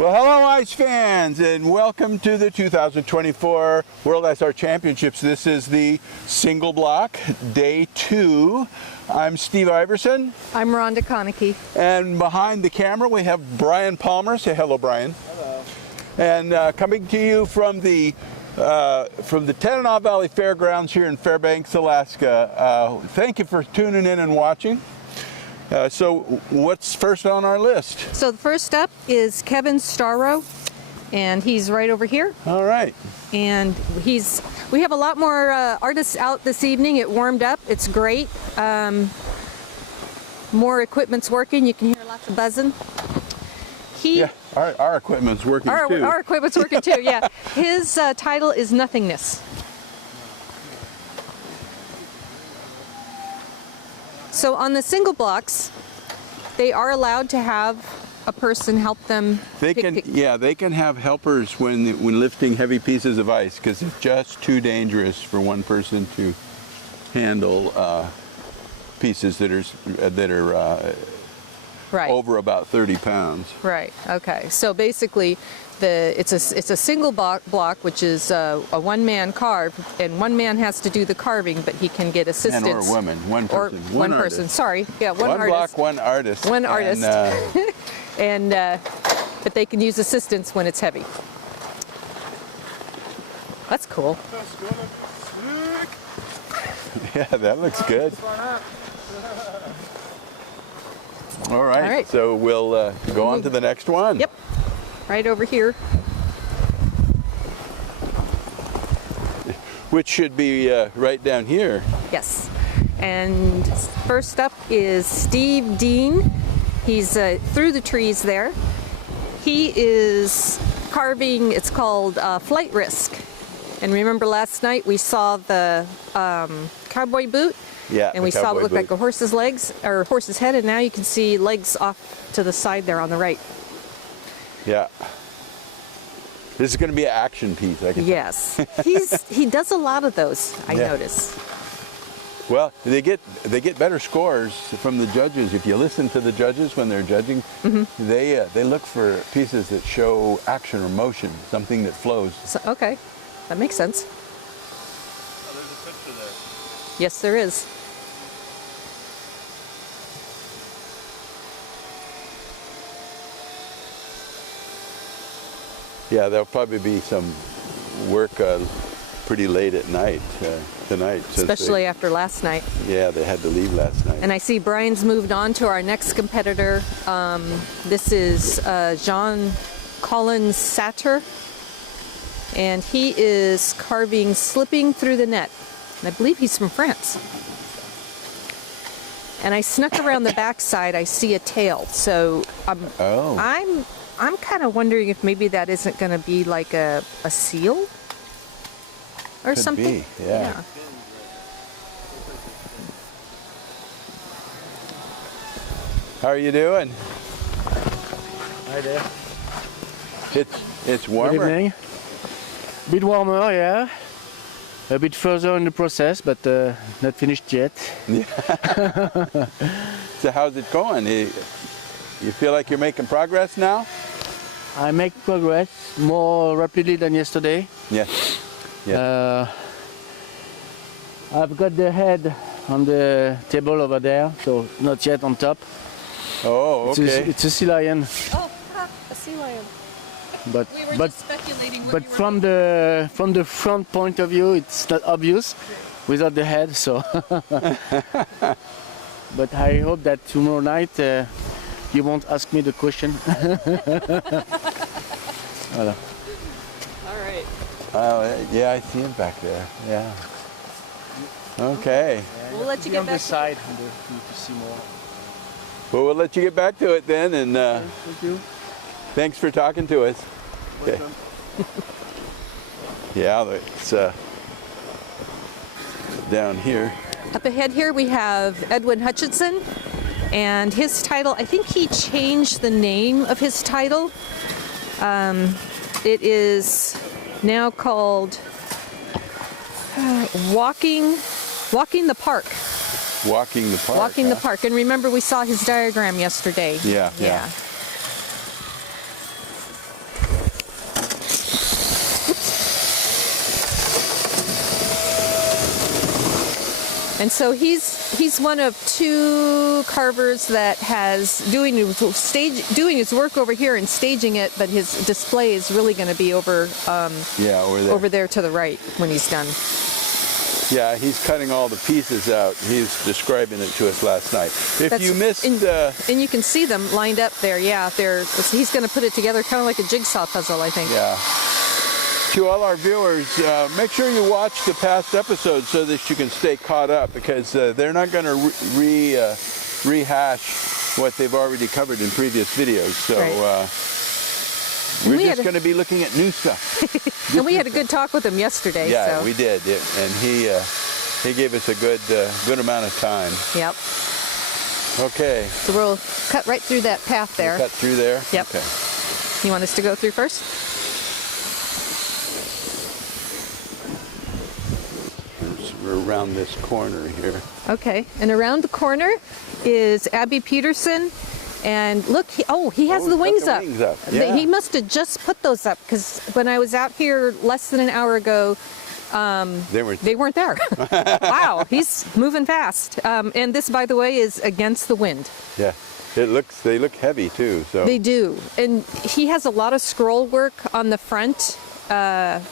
Well, hello ice fans, and welcome to the 2024 World Ice Art Championships. This is the single block, day 2. I'm Steve Iverson. I'm Rhonda Konecki. And behind the camera we have Brian Palmer. Say hello, Brian. Hello. And coming to you from the Tanana Valley Fairgrounds here in Fairbanks, Alaska. Thank you for tuning in and watching. So what's first on our list? So the first up is Kevin Starrow, and he's right over here. All right. And we have a lot more artists out this evening. It warmed up. It's great. More equipment's working. You can hear lots of buzzing. Yeah, our equipment's working too. Our equipment's working too, yeah. His title is Nothingness. So on the single blocks, they are allowed to have a person help them. They can have helpers when lifting heavy pieces of ice, because it's just too dangerous for one person to handle pieces that are right. over about 30 pounds. Right. Okay. So basically, it's a single block, which is a one-man carve, and one man has to do the carving, but he can get assistance. Man or a woman, one person. Or one person. Sorry. Yeah, one artist. Block, one artist. One artist. And but they can use assistance when it's heavy. That's cool. Yeah, that looks good. All right. So we'll go on to the next one. Yep. Right over here. Which should be right down here. Yes. And first up is Steve Dean. He's through the trees there. He is carving, it's called Flight Risk. And remember last night we saw the cowboy boot? Yeah. And we saw it look like a horse's legs, or horse's head, and now you can see legs off to the side there on the right. Yeah. This is going to be an action piece, I can tell. Yes. He does a lot of those, I notice. Well, they get better scores from the judges. If you listen to the judges when they're judging, they look for pieces that show action or motion, something that flows. So, okay. That makes sense. Oh, there's a picture there. Yes, there is. Yeah, there'll probably be some work pretty late at night tonight. Especially after last night. Yeah, they had to leave last night. And I see Brian's moved on to our next competitor. This is Jean Collins Satter. And he is carving Slipping Through the Net. And I believe he's from France. And I snuck around the backside, I see a tail. So I'm kind of wondering if maybe that isn't going to be like a seal or Could something. Be, yeah. How are you doing? Hi there. It's warmer. Good evening. A bit warmer, yeah. A bit further in the process, but not finished yet. Yeah. So how's it going? You feel like you're making progress now? I make progress more rapidly than yesterday. Yeah. Yeah. I've got the head on the table over there, so not yet on top. Oh, okay. It's a sea lion. Oh, a sea lion. But just speculating what but you were from the front point of view, it's not obvious without the head. So, but I hope that tomorrow night you won't ask me the question. Voilà. All right. Yeah, I see him back there. Yeah. Okay. We'll let you get on back the side to see more. Well, we'll let you get back to it then, and Thank you. thanks for talking to us. Okay. Yeah, it's down here. Up ahead here we have Edwin Hutchinson, and his title, I think he changed the name of his title. It is now called Walking the Park. Walking the park. Walking the park. And remember, we saw his diagram yesterday. Yeah. And so he's one of two carvers that has doing his work over here and staging it, but his display is really going to be over over there to the right when he's done. Yeah, he's cutting all the pieces out. He's describing it to us last night. If you missed... And you can see them lined up there, yeah. He's going to put it together kind of like a jigsaw puzzle, I think. Yeah. To all our viewers, make sure you watch the past episodes so that you can stay caught up, because they're not going to rehash what they've already covered in previous videos. So we're just going to be looking at new stuff. And we had a good talk with him yesterday. Yeah, so. we did, and he gave us a good amount of time. Yep. Okay. So we'll cut right through that path there. We'll cut through there. Yep. Okay. You want us to go through first? We're around this corner here. Okay, and around the corner is Abby Peterson, and look, he has the wings up. Yeah. He must have just put those up, because when I was out here less than an hour ago, they weren't there. Wow, he's moving fast. And this, by the way, is against the wind. Yeah, they look heavy too. So they do, and he has a lot of scroll work on the front. I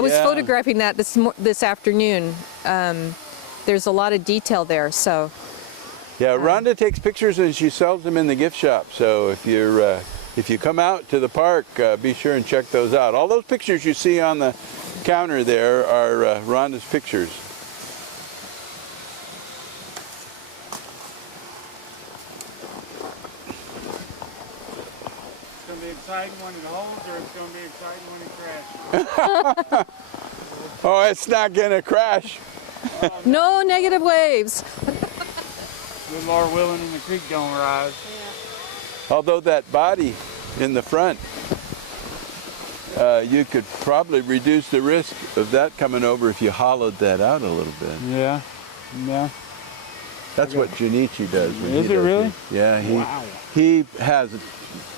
was photographing that this afternoon. There's a lot of detail there, so. Yeah, Rhonda takes pictures and she sells them in the gift shop. So if you come out to the park, be sure and check those out. All those pictures you see on the counter there are Rhonda's pictures. It's going to be exciting when it holds, or it's going to be exciting when it crashes? Oh, it's not going to crash. No negative waves. Good Lord willing, and the creek don't rise. Although that body in the front, you could probably reduce the risk of that coming over if you hollowed that out a little bit. Yeah, yeah. That's what Junichi does. Is it really? Yeah, he has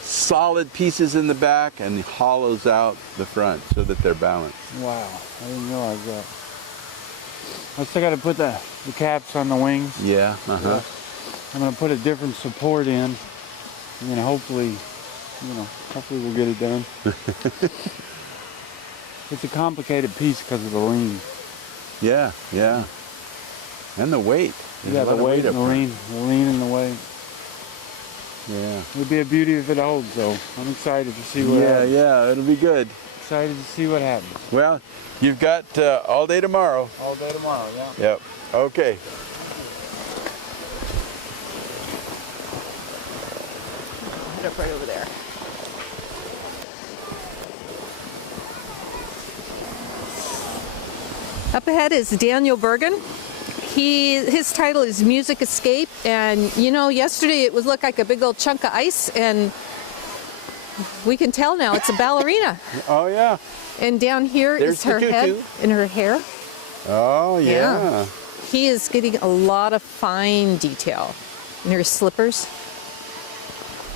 solid pieces in the back and he hollows out the front so that they're balanced. Wow, I didn't realize that. I still got to put the caps on the wings. Yeah, Yeah. I'm going to put a different support in, and then hopefully we'll get it done. It's a complicated piece because of the lean. Yeah, yeah. And the weight. Yeah, the weight and the lean and the weight. Yeah. It would be a beauty if it holds, though. I'm excited to see what happens. Yeah, it'll be good. Excited to see what happens. Well, you've got all day tomorrow. All day tomorrow, yeah. Yep. Okay. Put it right over there. Up ahead is Daniel Bergen. His title is Music Escape, and yesterday it would look like a big old chunk of ice, and we can tell now it's a ballerina. Oh yeah. And down here is her head and her hair. Oh yeah. He is getting a lot of fine detail in her slippers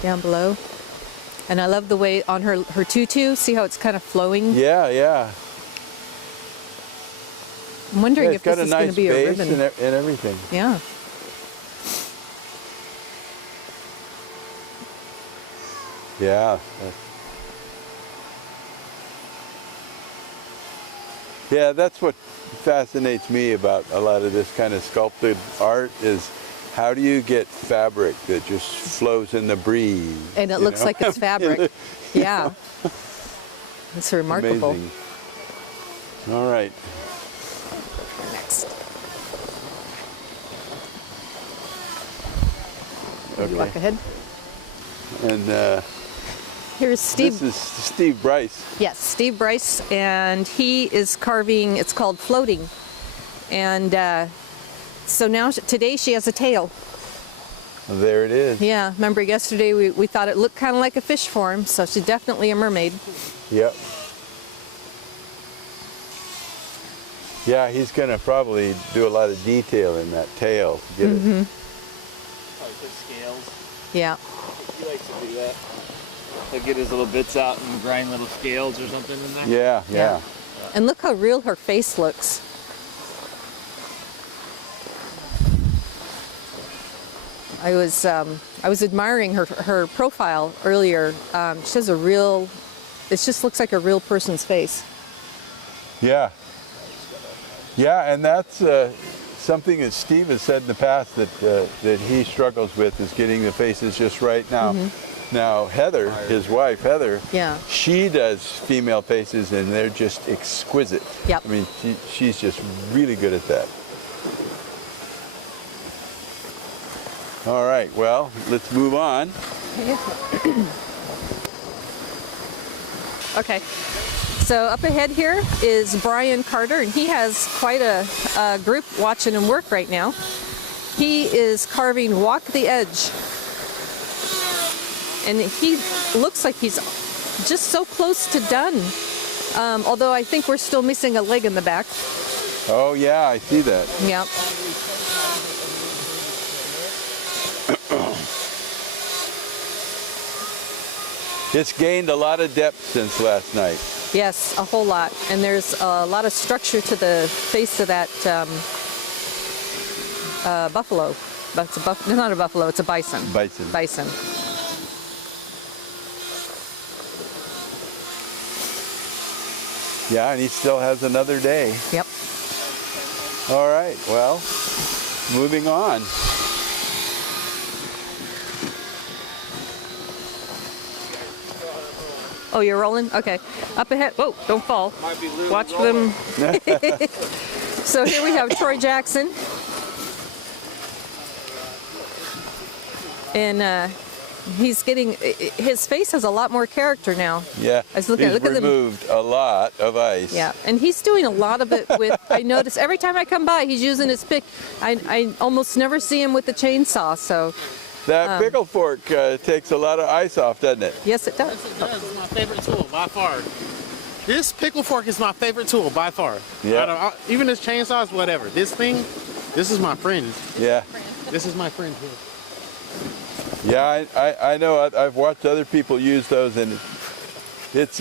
down below. And I love the way on her tutu, see how it's kind of flowing? Yeah, yeah. I'm wondering if it's got this is a going nice to be a base ribbon. and everything. Yeah. Yeah. Yeah, that's what fascinates me about a lot of this kind of sculpted art is how do you get fabric that just flows in the breeze? And it looks like it's fabric. Yeah. It's remarkable. Amazing. All right. Next. Okay. Walk ahead. And Here's Steve. this is Steve Bryce. Yes, Steve Bryce, and he is carving, it's called floating. And so now, today she has a tail. There it is. Yeah, remember yesterday we thought it looked kind of like a fish form, so she's definitely a mermaid. Yep. Yeah, he's going to probably do a lot of detail in that tail to get it. Probably put scales. Yeah. He likes to do that. He'll get his little bits out and grind little scales or something in there. Yeah. And look how real her face looks. I was admiring her profile earlier. She has a real. It just looks like a real person's face. Yeah. Yeah, and that's something that Steve has said in the past that he struggles with, is getting the faces just right now. Now Heather, his wife Heather, Yeah. she does female faces and they're just exquisite. Yep. I mean, she's just really good at that. All right, well, let's move on. Okay. So up ahead here is Brian Carter, and he has quite a group watching him work right now. He is carving Walk the Edge. And he looks like he's just so close to done. Although I think we're still missing a leg in the back. Oh yeah, I see that. Yep. It's gained a lot of depth since last night. Yes, a whole lot. And there's a lot of structure to the face of that buffalo. But it's not a buffalo, it's a bison. Bison. Bison. Yeah, and he still has another day. Yep. All right, well, moving on. Oh, you're rolling? Okay. Up ahead. Whoa, don't fall. Watch them. So here we have Troy Jackson. And he's getting, his face has a lot more character now. Yeah, I was looking, he's look at them. removed a lot of ice. Yeah, and he's doing a lot of it with, I notice every time I come by, he's using his pick. I almost never see him with the chainsaw, so. That pickle fork takes a lot of ice off, doesn't it? Yes, it does. Yes, it does. It's my favorite tool by far. This pickle fork is my favorite tool by far. Yeah. Even this chainsaw is whatever. This thing, this is my friend. Yeah. This is my friend here. Yeah, I know. I've watched other people use those, and it's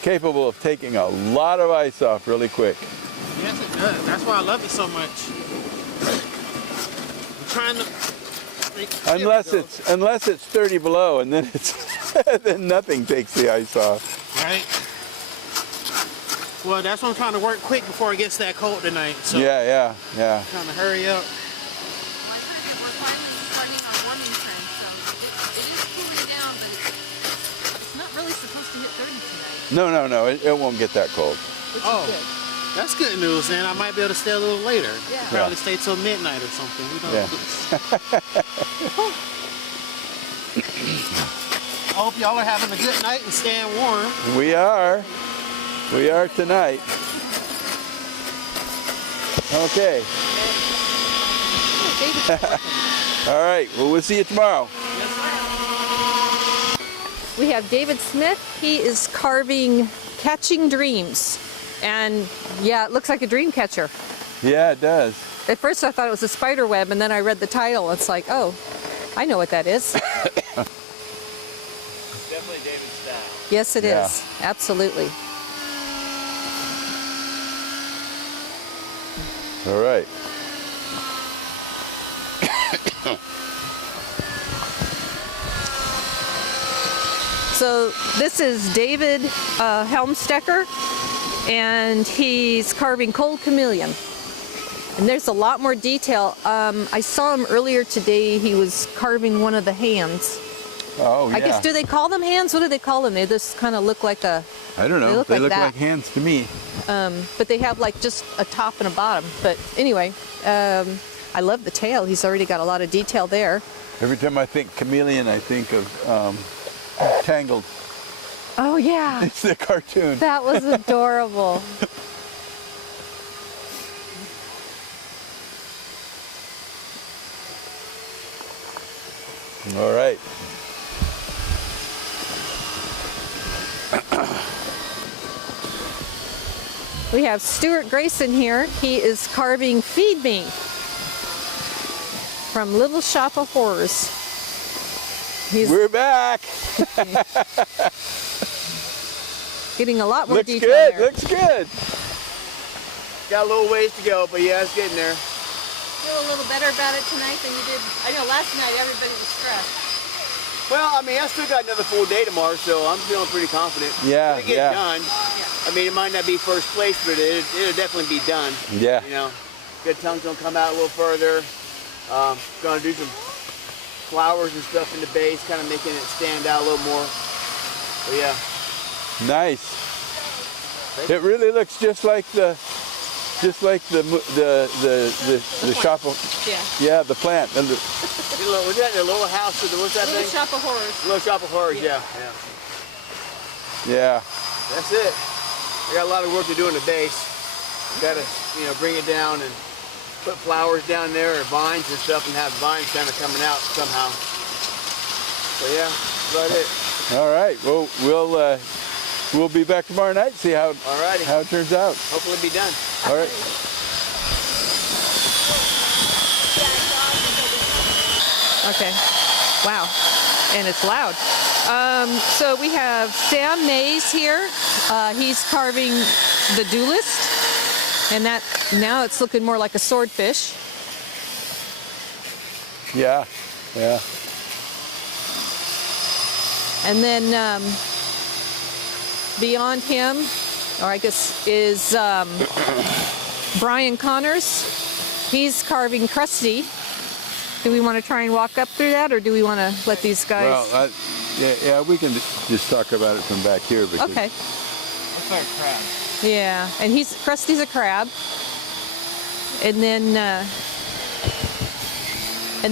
capable of taking a lot of ice off really quick. Yes, it does. That's why I love it so much. I'm trying to. Unless it's 30 below, and then it's then nothing takes the ice off. Right. Well, that's why I'm trying to work quick before it gets that cold tonight. So Yeah. trying to hurry up. We're finally starting our warming trend, so it is cooling down, but it's not really supposed to hit 30 tonight. No. It won't get that cold. Which Oh. is good. That's good news, then. I might be able to stay a little later. Yeah. Probably stay till midnight or something. Who knows? I hope y'all are having a good night and staying warm. We are tonight. Okay. All right. Well, we'll see you tomorrow. We have David Smith. He is carving Catching Dreams. And yeah, it looks like a dream catcher. Yeah, it does. At first I thought it was a spider web, and then I read the title. It's like, oh, I know what that is. Definitely David's style. Yes, it Yeah. is. Absolutely. All right. So this is David Helmstecker, and he's carving Cold Chameleon. And there's a lot more detail. I saw him earlier today. He was carving one of the hands. Oh, yeah. I guess, do they call them hands? What do they call them? They just kind of look like a, I don't know. They look like that. like hands to me. but they have like just a top and a bottom. But anyway, I love the tail. He's already got a lot of detail there. Every time I think chameleon, I think of Tangled. Oh yeah, It's the cartoon. that was adorable. All right. We have Stuart Grayson here. He is carving Feed Me from Little Shop of Horrors. He's We're back. getting a lot more Looks detail good. there. Looks good. Got a little ways to go, but yeah, it's getting there. feel a little better about it tonight than you did? I know last night everybody was stressed. Well, I mean, I still got another full day tomorrow, so I'm feeling pretty confident. Yeah, It'll get done. I mean, it might not be first place, but it'll definitely be done. Yeah. You know, good tongue's gonna come out a little further. Gonna do some flowers and stuff in the base, kind of making it stand out a little more. But yeah. Nice. It really looks just like the shop of, Yeah. the plant. And the, Was that the little house? What's that Little thing? Shop of Horrors. Little Shop of Horrors, yeah. yeah. That's it. I got a lot of work to do in the base. Got to, bring it down and put flowers down there or vines and stuff, and have vines kind of coming out somehow. So yeah, that's about it. All right. Well, we'll be back tomorrow night. See how Alrighty. how it turns out. Hopefully it'll be done. All right. Okay. Wow. And it's loud. So we have Sam Mays here. He's carving the duelist. And that now it's looking more like a swordfish. Yeah. Yeah. And then beyond him, or I guess, is Brian Connors. He's carving Krusty. Do we want to try and walk up through that, or do we want to let these guys? Well, yeah, we can just talk about it from back here. Because Okay. Looks like a crab. Yeah, and Krusty's a crab. And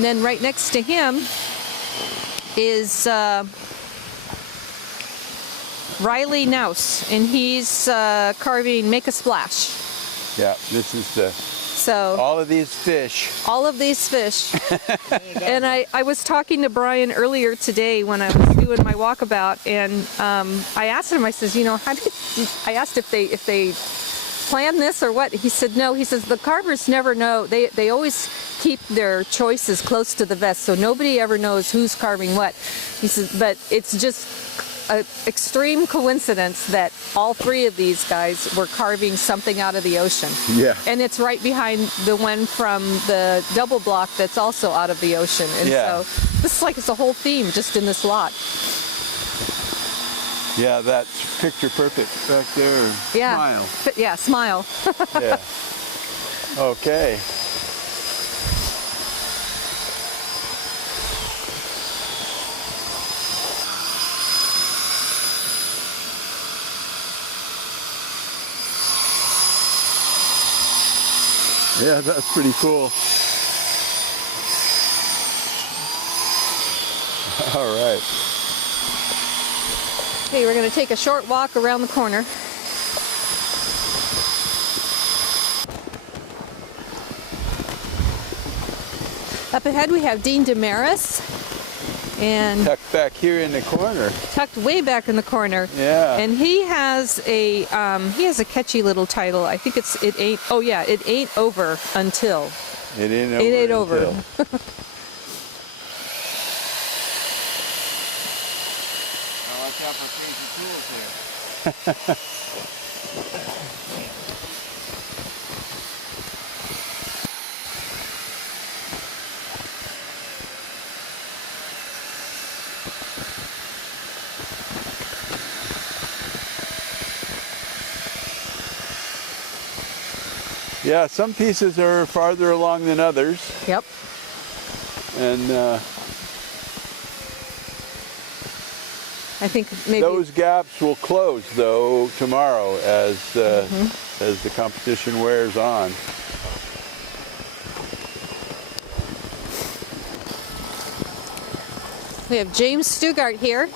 then right next to him is Riley Nouse, and he's carving Make a Splash. Yeah, this is the So all of these fish. all of these fish. And I was talking to Brian earlier today when I was doing my walkabout, and I asked him, I says, I asked if they plan this or what. He said no. He says the carvers never know. They always keep their choices close to the vest, so nobody ever knows who's carving what. He says, but it's just an extreme coincidence that all three of these guys were carving something out of the ocean. Yeah. And it's right behind the one from the double block that's also out of the ocean. And Yeah. so this is like it's a whole theme just in this lot. Yeah, that's picture perfect back there. Yeah. Smile. Yeah, smile. Yeah. Okay. Yeah, that's pretty cool. All right. Okay, we're going to take a short walk around the corner. Up ahead we have Dean Damaris, and Tucked back here in the corner. tucked way back in the corner. Yeah. And he has a catchy little title. I think it ain't over until. It ain't over. It ain't over. until- Watch out for crazy tools here. Yeah, some pieces are farther along than others, Yep. and I think maybe those gaps will close though tomorrow as the competition wears on. we have James Stugart here.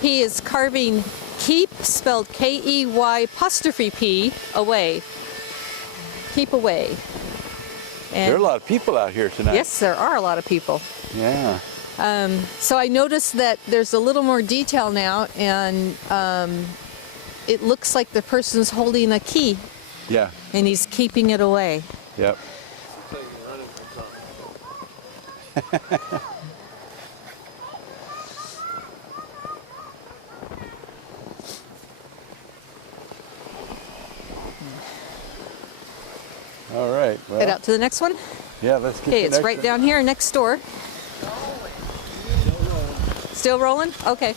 He is carving keep, spelled Key apostrophe P, away. Keep away. There are a lot of people out here tonight. Yes, there are a lot of people. Yeah. So I noticed that there's a little more detail now, and it looks like the person's holding a key, Yeah. and he's keeping it away. Yep. All right. Well, Head out to the next one. Yeah, let's get Okay, the it's next right one. down here next door. Still rolling? Okay.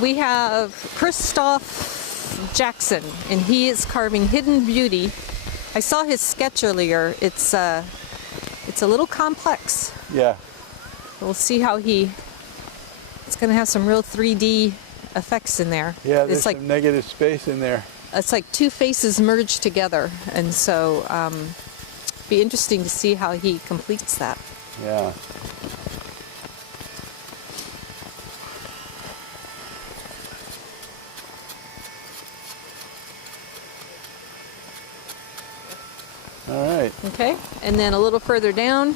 We have Christoph Jackson, and he is carving Hidden Beauty. I saw his sketch earlier. It's a little complex. Yeah. We'll see how it's going to have some real 3D effects in there. Yeah, there's it's like some negative space in there. it's like two faces merged together, and so be interesting to see how he completes that. Yeah. All right. Okay, and then a little further down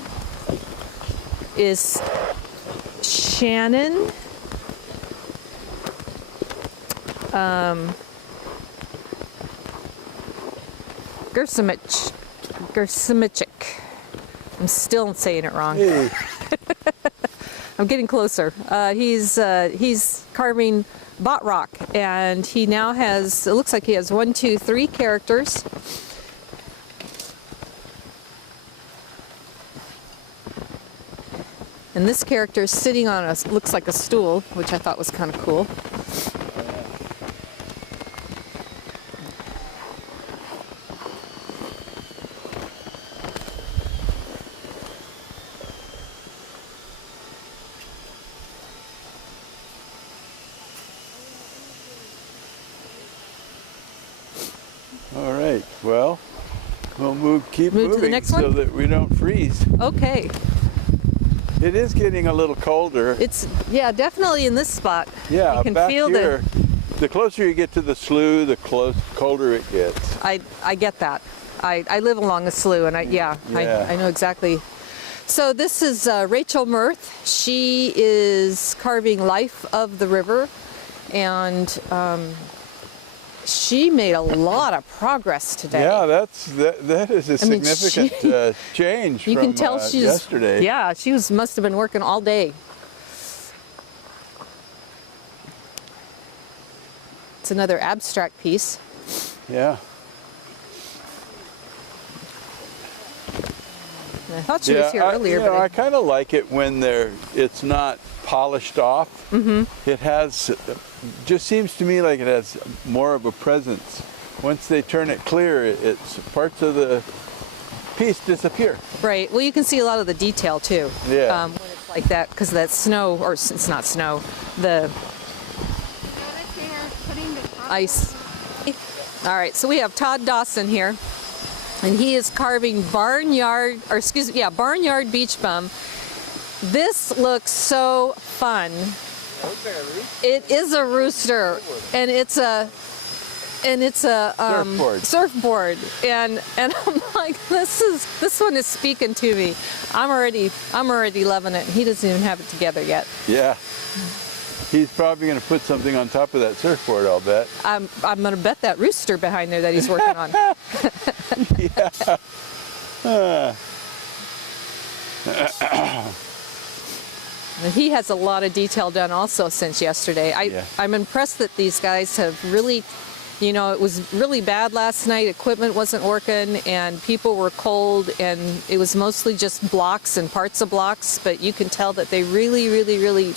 is Shannon. Gersimichik. I'm still saying it wrong. Hey. I'm getting closer. He's carving bot rock, and he now has, it looks like he has 1, 2, 3 characters. And this character is sitting on looks like a stool, which I thought was kind of cool. All right. Well, we'll keep Move to the moving next so one? that we don't freeze. Okay, It is getting a little colder. yeah, definitely in this spot. Yeah, you can back feel here, the closer you get to the slough, the colder it gets. I get that. I live along the slough, and Yeah. I know exactly. So this is Rachel Mirth. She is carving Life of the River, and she made a lot of progress today. Yeah, that is a I mean, significant change You from can tell she's yesterday. Yeah, must have been working all day. It's another abstract piece. Yeah. And I thought she was here earlier, but I kind of like it when it's not polished off. Mm-hmm. It has, just seems to me like it has more of a presence. Once they turn it clear, it's parts of the piece disappear. right. Well, you can see a lot of the detail too. Yeah. When it's like that, because that snow, or it's not snow, the ice. All right, so we have Todd Dawson here, and he is carving Barnyard Beach Bum. This looks so fun. It is a rooster, and it's a surfboard, and I'm like, this one is speaking to me. I'm already loving it. He doesn't even have it together yet. Yeah. He's probably going to put something on top of that surfboard, I'll bet. I'm going to bet that rooster behind there that he's working on. And he has a lot of detail done also since yesterday. I'm impressed that these guys have really, it was really bad last night. Equipment wasn't working, and people were cold, and it was mostly just blocks and parts of blocks. But you can tell that they really, really, really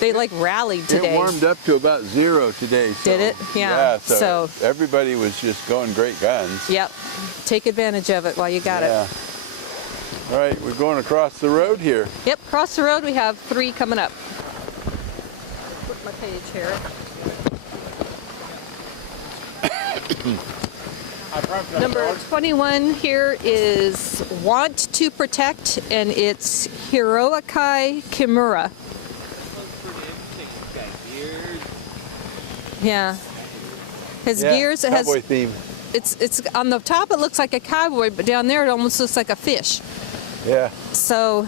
they rallied today. It warmed up to about 0 today. So, Did it? Yeah. So everybody was just going great guns. Yep. Take advantage of it while you got it. All right, we're going across the road here. Yep, across the road we have 3 coming up. Flip my page here. Number 21 here is Want to Protect, and it's Hiroaki Kimura. Yeah. His gears, it has cowboy theme. it's on the top it looks like a cowboy, but down there it almost looks like a fish. Yeah. So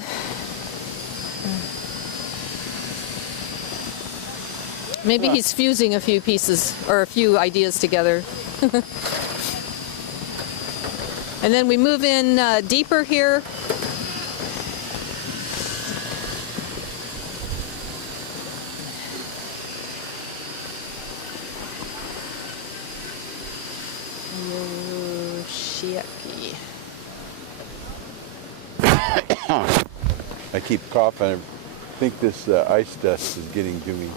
maybe he's fusing a few pieces or a few ideas together. And then we move in deeper here. Yoshiaki. I keep coughing. I think this ice dust is getting to me.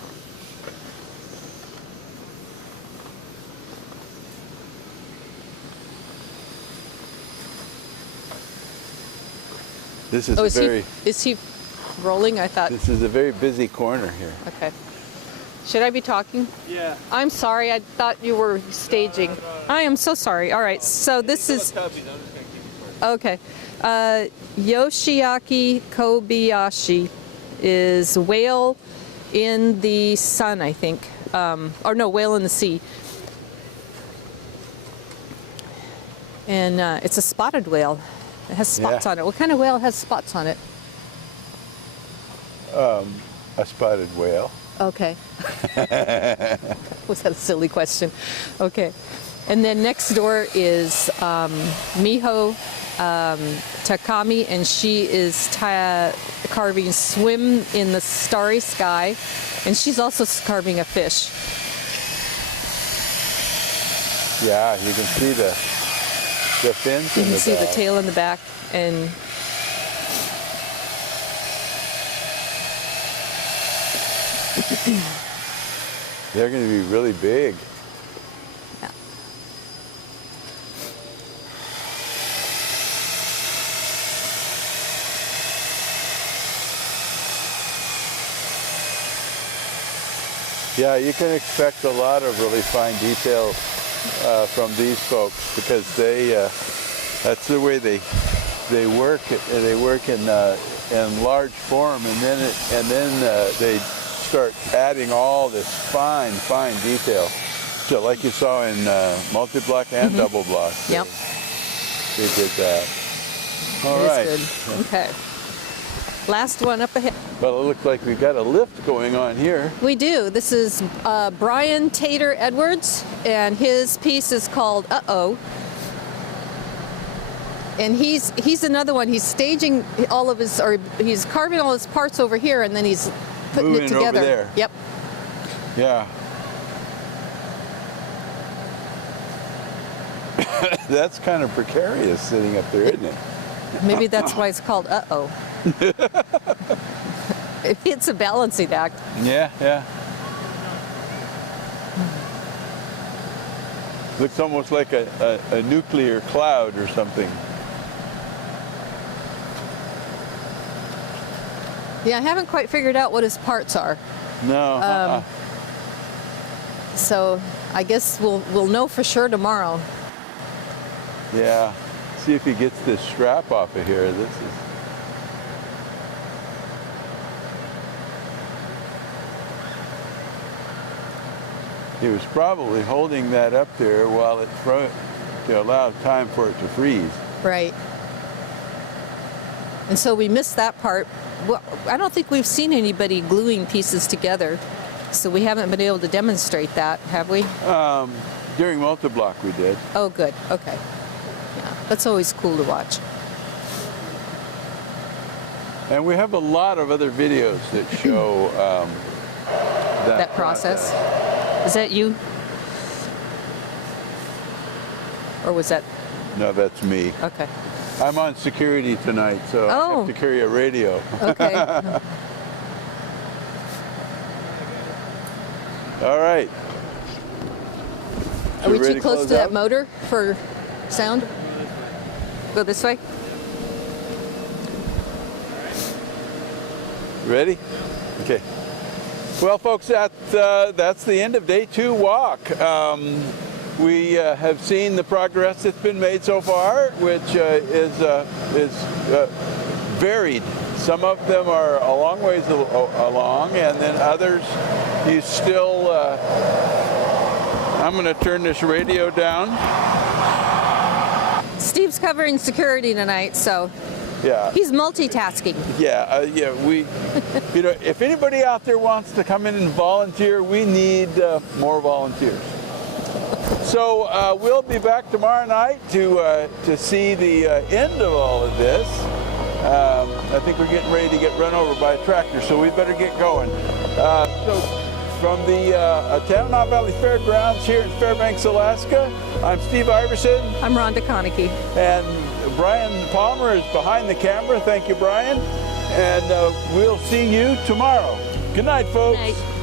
This is is he rolling? I thought. This is a very busy corner here. Okay. Should I be talking? Yeah. I'm sorry. I thought you were staging. I am so sorry. All right. So this is okay. Yoshiaki Kobayashi is Whale in the Sun, I think. Or no, Whale in the Sea. And it's a spotted whale. It has spots on it. What kind of whale has spots on it? A spotted whale. Okay. Was that a silly question? Okay. And then next door is Miho Takami, and she is carving Swim in the Starry Sky, and she's also carving a fish. Yeah, you can see the fins You in can the see the back. tail in the back, and They're going to be really big. yeah. Yeah, you can expect a lot of really fine detail from these folks because that's the way they work. They work in large form, and then they start adding all this fine detail, so like you saw in multi-block and double block. Yep. They did that. All It right. is good. Okay. Last one up ahead. Well, it looks like we've got a lift going on here. We do. This is Brian Tater Edwards, and his piece is called Uh-Oh. And he's another one. He's staging all of his, or he's carving all his parts over here, and then he's putting Moving it it over together. there. Yep. Yeah. That's kind of precarious sitting up there, isn't it? Maybe that's why it's called Uh-Oh. It's a balancing act. Yeah. Looks almost like a nuclear cloud or something. Yeah, I haven't quite figured out what his parts are. No. So I guess we'll know for sure tomorrow. Yeah. See if he gets this strap off of here. This is. He was probably holding that up there while it to allow time for it to freeze. Right. And so we missed that part. Well, I don't think we've seen anybody gluing pieces together, so we haven't been able to demonstrate that, have we? During multi-block we did. Oh, good. Okay. Yeah, that's always cool to watch. And we have a lot of other videos that show That process. Is that you? Or was that? No, that's me. Okay. I'm on security tonight, so I Oh. have to carry a radio. Okay. All right. Are we ready too to close close to that out? motor for sound? Go this way? Ready? Okay. Well, folks, that's the end of day 2 walk. We have seen the progress that's been made so far, which is varied. Some of them are a long ways along, and then others you still. I'm going to turn this radio down. Steve's covering security tonight, so Yeah. he's multitasking. Yeah, we, if anybody out there wants to come in and volunteer, we need more volunteers. So we'll be back tomorrow night to see the end of all of this. I think we're getting ready to get run over by a tractor, so we better get going. So from the Tanana Valley Fairgrounds here in Fairbanks, Alaska, I'm Steve Iverson. I'm Rhonda Konecki. And Brian Palmer is behind the camera. Thank you, Brian. And we'll see you tomorrow. Good night, folks. Night.